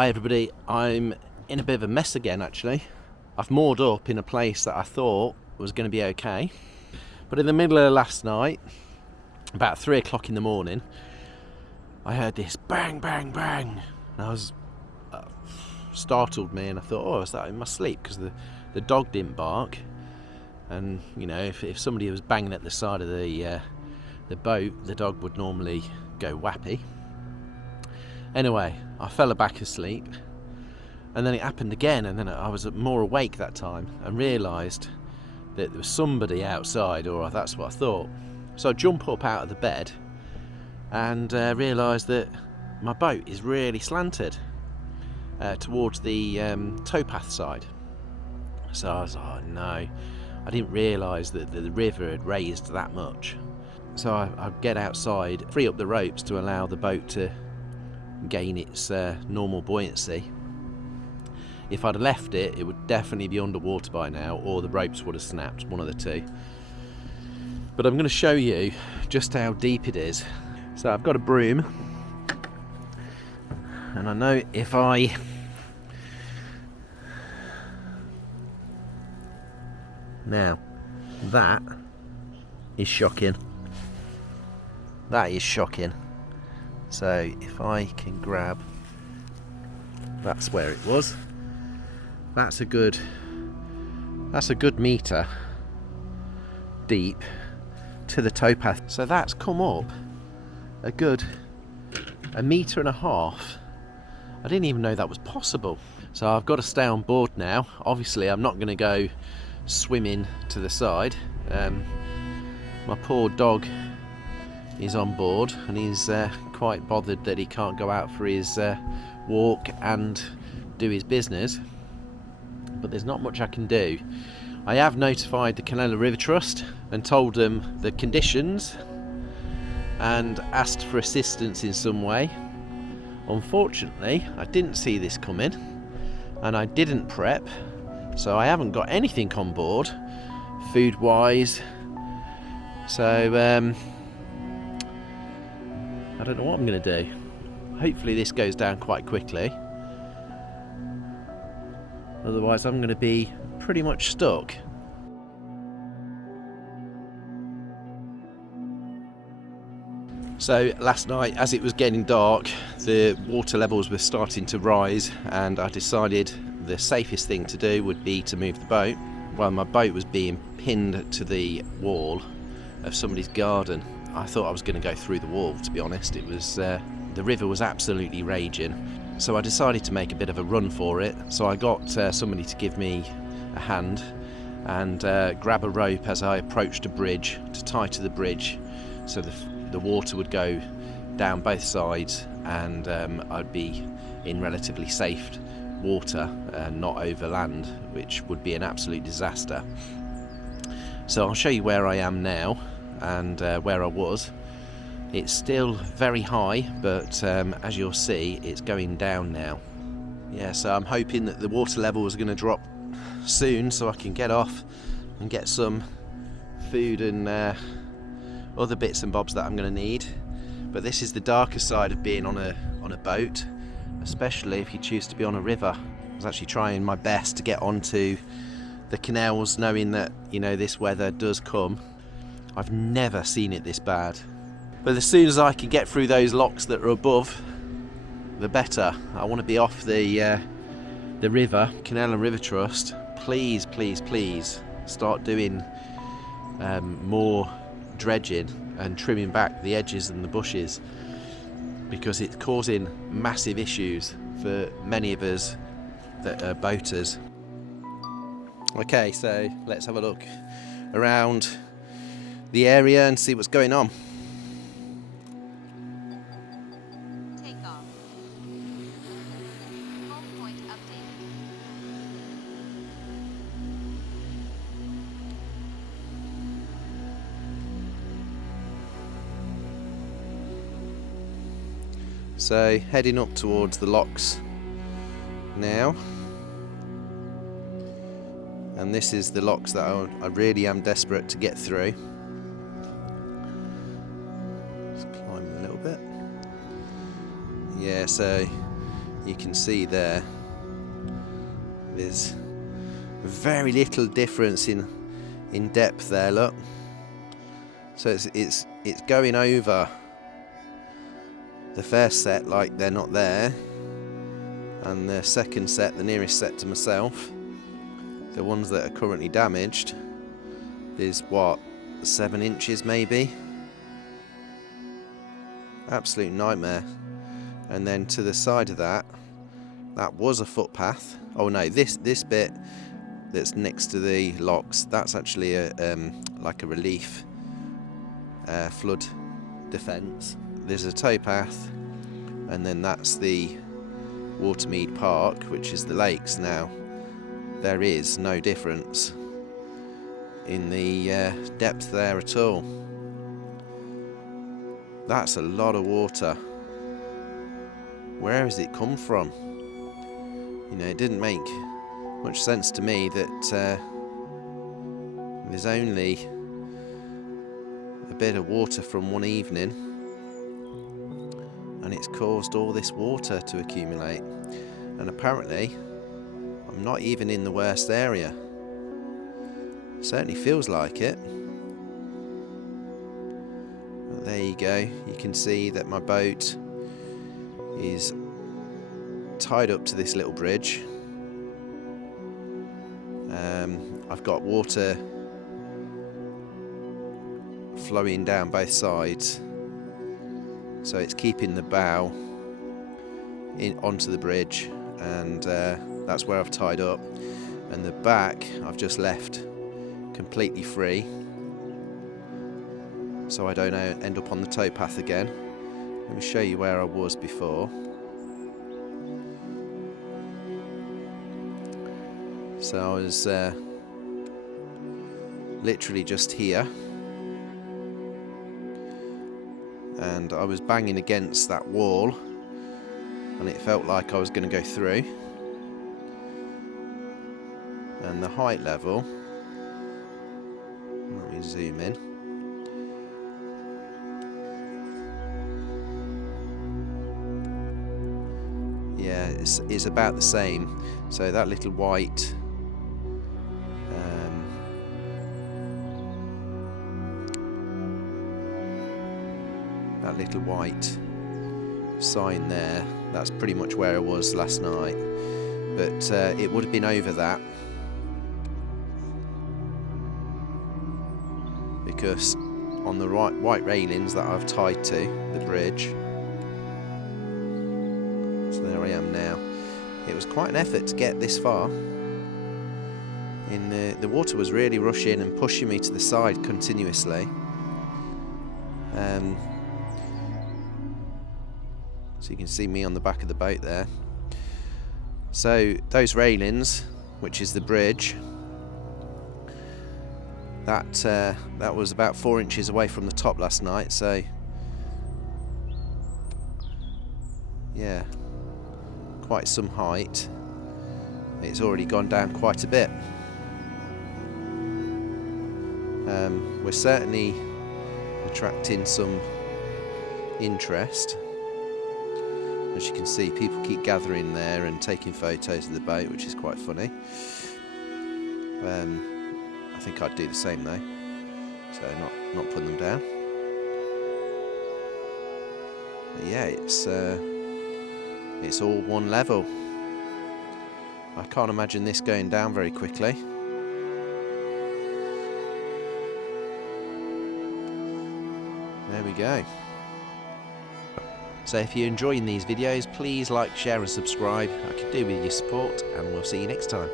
Hi everybody, I'm in a bit of a mess again actually. I've moored up in a place that I thought was going to be okay, but in the middle of last night, about 3 o'clock in the morning, I heard this bang bang bang, and I was startled me, and I thought, oh, is that in my sleep? Because the dog didn't bark, and you know, if somebody was banging at the side of the boat, the dog would normally go whappy. Anyway, I fell back asleep, and then it happened again, and then I was more awake that time and realised that there was somebody outside, or that's what I thought. So I jump up out of the bed and realised that my boat is really slanted towards the towpath side. So I was like, oh no, I didn't realise that the river had raised that much. So I get outside, free up the ropes to allow the boat to gain its normal buoyancy. If I'd left it, it would definitely be underwater by now, or the ropes would have snapped, one of the two. But I'm going to show you just how deep it is. So I've got a broom, and I know if I now, that is shocking. That is shocking. So if I can grab, that's where it was. That's a good metre deep to the towpath. So that's come up a good 1.5 metres. I didn't even know that was possible. So I've got to stay on board now. Obviously I'm not going to go swimming to the side. My poor dog is on board, and he's quite bothered that he can't go out for his walk and do his business, but there's not much I can do. I have notified the Canela River Trust and told them the conditions and asked for assistance in some way. Unfortunately, I didn't see this coming, and I didn't prep, so I haven't got anything on board food wise. So I don't know what I'm going to do. Hopefully this goes down quite quickly. Otherwise I'm going to be pretty much stuck. So last night, as it was getting dark, the water levels were starting to rise, and I decided the safest thing to do would be to move the boat. Well, my boat was being pinned to the wall of somebody's garden. I thought I was going to go through the wall, to be honest. It was the river was absolutely raging, so I decided to make a bit of a run for it. So I got somebody to give me a hand and grab a rope as I approached a bridge to tie to the bridge, so the water would go down both sides, and I'd be in relatively safe water and not over land, which would be an absolute disaster. So I'll show you where I am now and where I was. It's still very high, but as you'll see, it's going down now. Yeah, so I'm hoping that the water level is going to drop soon so I can get off and get some food and other bits and bobs that I'm going to need. But this is the darker side of being on a boat, especially if you choose to be on a river. I was actually trying my best to get onto the canals, knowing that, you know, this weather does come. I've never seen it this bad. But as soon as I can get through those locks that are above, the better. I want to be off the river. Canela River Trust, please, please, please start doing more dredging and trimming back the edges and the bushes, because it's causing massive issues for many of us that are boaters. Okay, so let's have a look around the area and see what's going on. Take off. Home point updated. So heading up towards the locks now, and this is the locks that I really am desperate to get through. Just climb a little bit. Yeah, so you can see there's very little difference in depth there. Look, so it's going over the first set like they're not there, and the second set, the nearest set to myself, the ones that are currently damaged, is what, 7 inches maybe. Absolute nightmare. And then to the side of that was a footpath. Oh no, this bit that's next to the locks, that's actually a like a relief flood defence. There's a towpath, and then that's the Watermead Park, which is the lakes. Now there is no difference in the depth there at all. That's a lot of water. Where has it come from? You know, it didn't make much sense to me that there's only a bit of water from one evening, and it's caused all this water to accumulate. And apparently I'm not even in the worst area. Certainly feels like it. But there you go. You can see that my boat is tied up to this little bridge. I've got water flowing down both sides, so it's keeping the bow onto the bridge, and that's where I've tied up. And the back I've just left completely free, so I don't end up on the towpath again. Let me show you where I was before. So I was literally just here, and I was banging against that wall, and it felt like I was going to go through. And the height level, let me zoom in. Yeah, it's about the same. So that little white sign there, that's pretty much where I was last night, but it would have been over that, because on the white railings that I've tied to the bridge, so there I am now. It was quite an effort to get this far. The water was really rushing and pushing me to the side continuously. So you can see me on the back of the boat there. So those railings, which is the bridge, that was about 4 inches away from the top last night. So yeah, quite some height. It's already gone down quite a bit. We're certainly attracting some interest. As you can see, people keep gathering there and taking photos of the boat, which is quite funny. I think I'd do the same though, so not putting them down. But yeah, it's all one level. I can't imagine this going down very quickly. There we go. So if you're enjoying these videos, please like, share and subscribe. I could do with your support, and we'll see you next time.